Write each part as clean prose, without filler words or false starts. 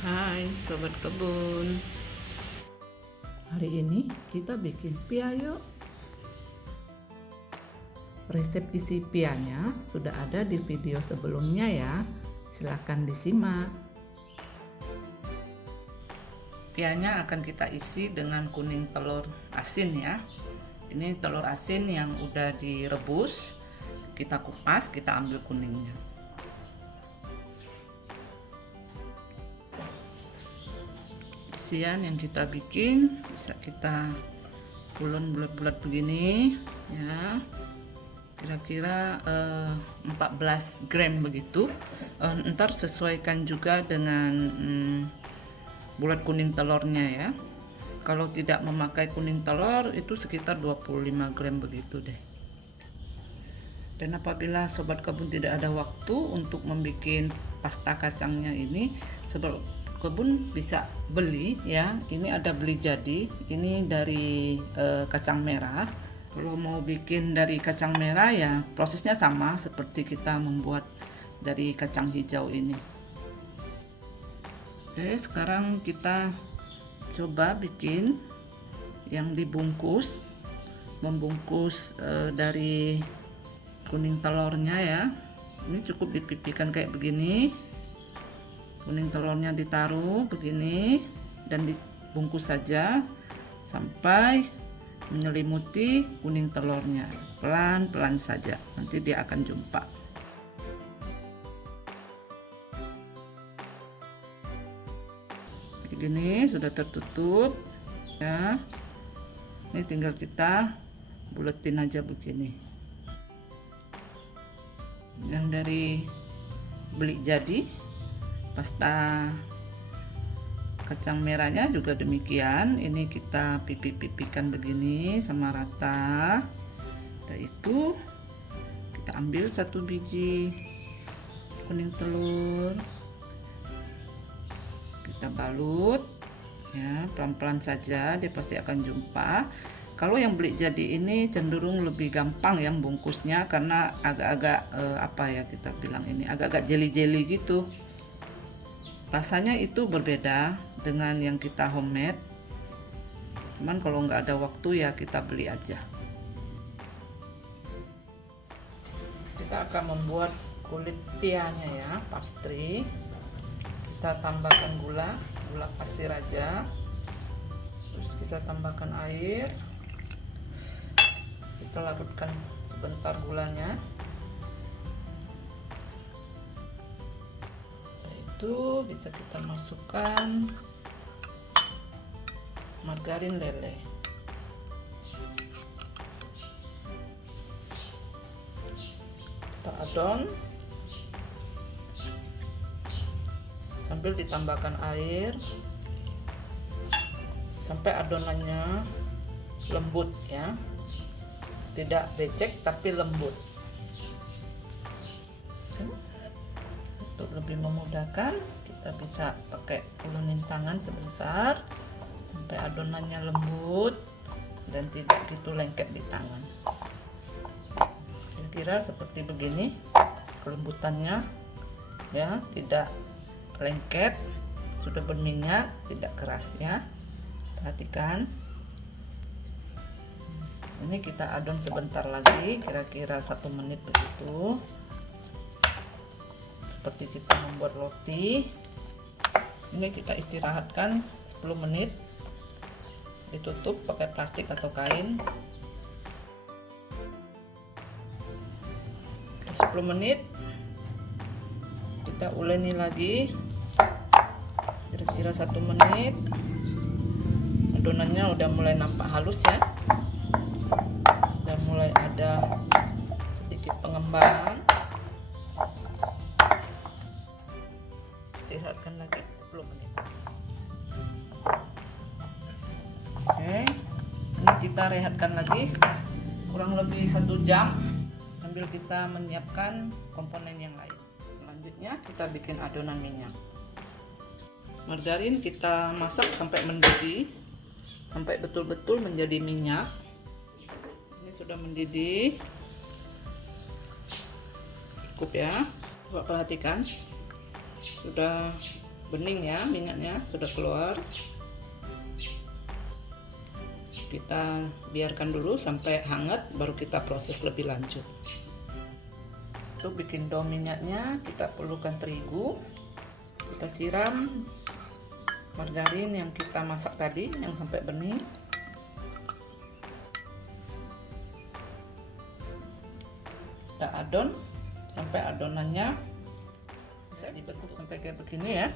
Hai Sobat Kebun. Hari ini kita bikin pia yuk. Resep isi pianya sudah ada di video sebelumnya ya. Silahkan disimak. Pianya akan kita isi dengan kuning telur asin ya. Ini telur asin yang udah direbus. Kita kupas, kita ambil kuningnya. Isian yang kita bikin bisa kita ulun bulat-bulat begini ya, kira-kira 14 gram begitu. Ntar sesuaikan juga dengan bulat kuning telurnya ya. Kalau tidak memakai kuning telur itu sekitar 25 gram begitu deh. Dan apabila Sobat Kebun tidak ada waktu untuk membuat pasta kacangnya ini, Sobat Kebun bisa beli ya. Ini ada beli jadi, ini dari kacang merah. Kalau mau bikin dari kacang merah ya prosesnya sama seperti kita membuat dari kacang hijau ini. Oke, sekarang kita coba bikin yang dibungkus, membungkus dari kuning telurnya ya. Ini cukup dipipihkan kayak begini. Kuning telurnya ditaruh begini dan dibungkus saja sampai menyelimuti kuning telurnya. Pelan-pelan saja, nanti dia akan jumpa. Begini sudah tertutup ya. Ini tinggal kita buletin aja begini. Yang dari beli jadi pasta kacang merahnya juga demikian. Ini kita pipih-pipihkan begini sama rata. Setelah itu kita ambil satu biji kuning telur, kita balut ya, pelan-pelan saja, dia pasti akan jumpa. Kalau yang beli jadi ini cenderung lebih gampang yang bungkusnya karena agak-agak apa ya kita bilang ini agak-agak jeli-jeli gitu. Rasanya itu berbeda dengan yang kita homemade. Cuman kalau nggak ada waktu ya kita beli aja. Kita akan membuat kulit pianya ya, pastry. Kita tambahkan gula pasir aja. Terus kita tambahkan air. Kita larutkan sebentar gulanya. Itu bisa kita masukkan margarin leleh. Kita adon sambil ditambahkan air sampai adonannya lembut ya, tidak becek tapi lembut. Untuk lebih memudahkan kita bisa pakai ulunin tangan sebentar sampai adonannya lembut dan tidak gitu lengket di tangan. Kira-kira seperti begini kelembutannya ya, tidak lengket, sudah berminyak, tidak keras ya. Perhatikan. Ini kita adon sebentar lagi, kira-kira 1 menit begitu. Seperti kita membuat roti. Ini kita istirahatkan 10 menit, ditutup pakai plastik atau kain. 10 menit kita uleni lagi, kira-kira 1 menit. Adonannya udah mulai nampak halus ya, udah mulai ada sedikit pengembangan. Istirahatkan lagi 10 menit. Oke, ini kita rehatkan lagi kurang lebih 1 jam sambil kita menyiapkan komponen yang lain. Selanjutnya kita bikin adonan minyak. Margarin kita masak sampai mendidih, sampai betul-betul menjadi minyak. Ini sudah mendidih, cukup ya. Coba perhatikan, sudah bening ya, minyaknya sudah keluar. Kita biarkan dulu sampai hangat, baru kita proses lebih lanjut. Untuk bikin dough minyaknya, kita perlukan terigu. Kita siram margarin yang kita masak tadi, yang sampai bening. Kita adon sampai adonannya bisa dibentuk sampai kayak begini ya.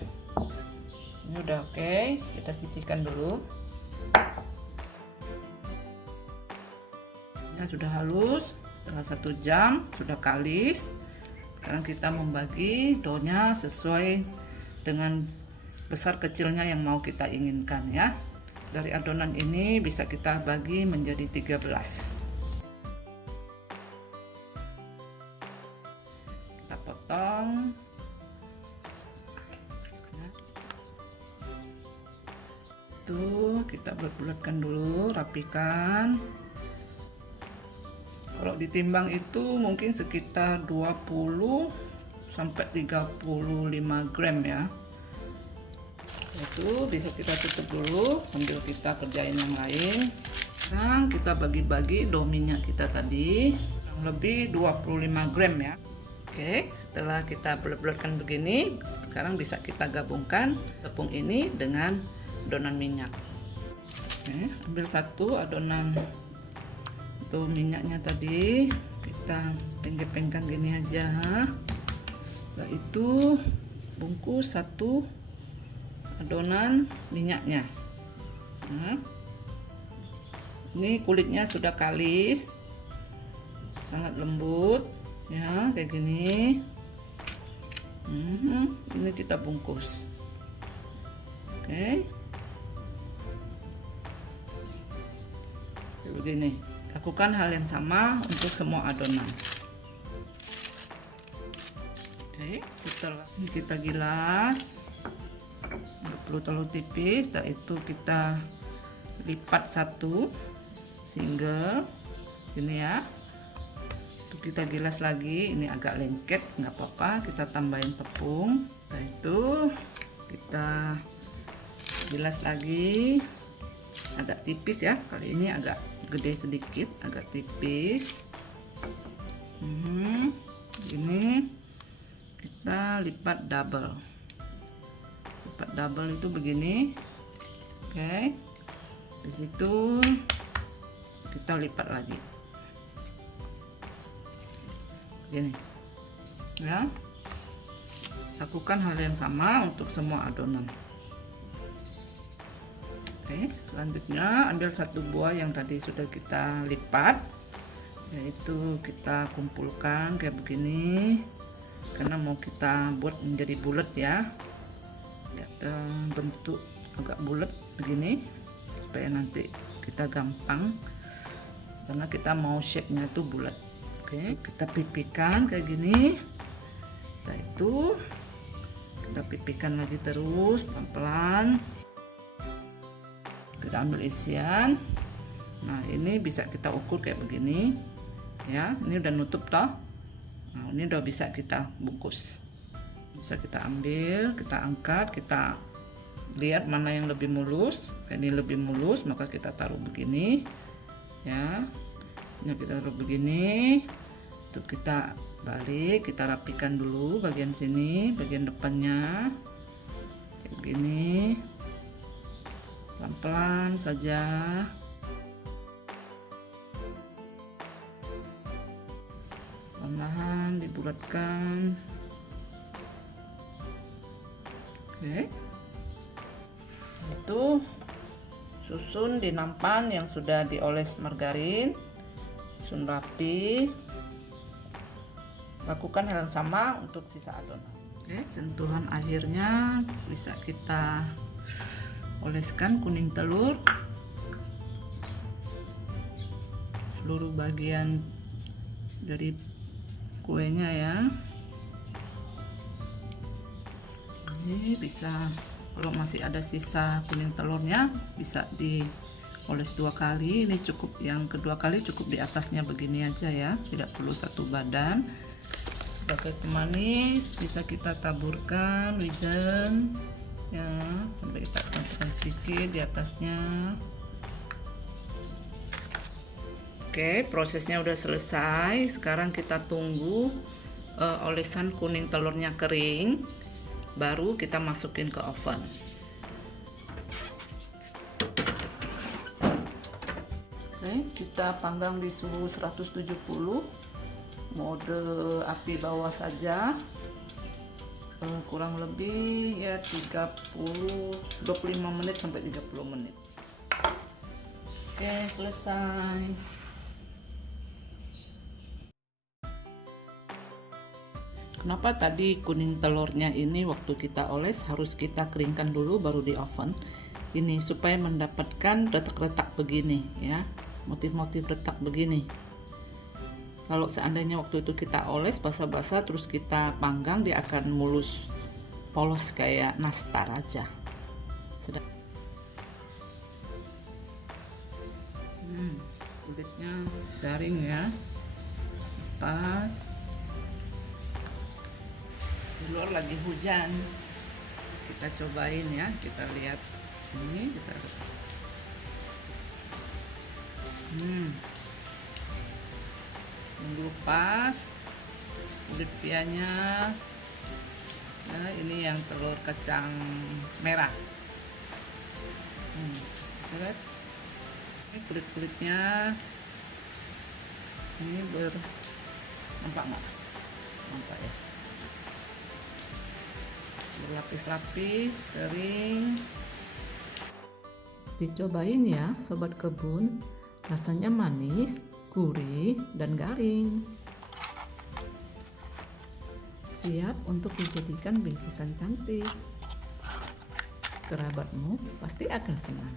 Ini udah oke, kita sisihkan dulu. Ya, sudah halus. Setelah 1 jam sudah kalis. Sekarang kita membagi doughnya sesuai dengan besar kecilnya yang mau kita inginkan ya. Dari adonan ini bisa kita bagi menjadi 13. Kita potong. Tuh, kita bulat-bulatkan dulu, rapikan. Kalau ditimbang itu mungkin sekitar 20 sampai 35 gram ya. Itu bisa kita tutup dulu sambil kita kerjain yang lain. Sekarang kita bagi-bagi dough minyak kita tadi, kurang lebih 25 gram ya. Oke, setelah kita bulat-bulatkan begini, sekarang bisa kita gabungkan tepung ini dengan adonan minyak. Oke, ambil satu adonan dough minyaknya tadi, kita penggang-penggang gini aja. Setelah itu bungkus satu adonan minyaknya. Nah, ini kulitnya sudah kalis, sangat lembut ya, kayak gini. Ini kita bungkus. Oke, kayak begini. Lakukan hal yang sama untuk semua adonan. Oke, setelah kita gilas, perlu terlalu tipis. Setelah itu kita lipat satu single ini ya. Kita gilas lagi, ini agak lengket, nggak apa-apa, kita tambahin tepung. Setelah itu kita gilas lagi, agak tipis ya, kali ini agak gede sedikit, agak tipis. Ini kita lipat double. Lipat double itu begini. Oke, di situ kita lipat lagi gini ya. Lakukan hal yang sama untuk semua adonan. Oke, selanjutnya ambil satu buah yang tadi sudah kita lipat, yaitu kita kumpulkan kayak begini, karena mau kita buat menjadi bulat ya. Bentuk agak bulat begini supaya nanti kita gampang, karena kita mau shape-nya tuh bulat. Oke, kita pipihkan kayak gini. Setelah itu kita pipihkan lagi terus pelan-pelan. Kita ambil isian. Nah, ini bisa kita ukur kayak begini ya. Ini udah nutup toh. Nah, ini udah bisa kita bungkus. Bisa kita ambil, kita angkat, kita lihat mana yang lebih mulus. Ini lebih mulus, maka kita taruh begini ya. Ini kita taruh begini. Untuk kita balik, kita rapikan dulu bagian sini, bagian depannya kayak gini. Pelan-pelan saja. Perlahan dibulatkan. Oke, itu susun di nampan yang sudah dioles margarin, susun rapi. Lakukan hal yang sama untuk sisa adonan. Oke, sentuhan akhirnya bisa kita oleskan kuning telur seluruh bagian dari kuenya ya. Ini bisa, kalau masih ada sisa kuning telurnya bisa dioles 2 kali. Ini cukup, yang kedua kali cukup di atasnya begini aja ya, tidak perlu satu badan. Sebagai pemanis bisa kita taburkan wijen ya, sampai kita tekan sedikit di atasnya. Oke, prosesnya udah selesai. Sekarang kita tunggu olesan kuning telurnya kering, baru kita masukin ke oven. Oke, kita panggang di suhu 170, mode api bawah saja, kurang lebih ya 25 menit sampai 30 menit. Oke, selesai. Kenapa tadi kuning telurnya ini waktu kita oles harus kita keringkan dulu baru di oven? Ini supaya mendapatkan retak-retak begini ya, motif-motif retak begini. Kalau seandainya waktu itu kita oles basah-basah terus kita panggang, dia akan mulus polos kayak nastar aja. Kulitnya garing ya, pas. Di luar lagi hujan, kita cobain ya, kita lihat ini, kita tunggu pas kulit pianya. Nah, ini yang telur kacang merah. Lihat ini kulit-kulitnya ini nampak nggak? Nampak ya, berlapis-lapis, kering. Dicobain ya sobat kebun, rasanya manis, gurih, dan garing. Siap untuk dijadikan bingkisan cantik. Kerabatmu pasti akan senang.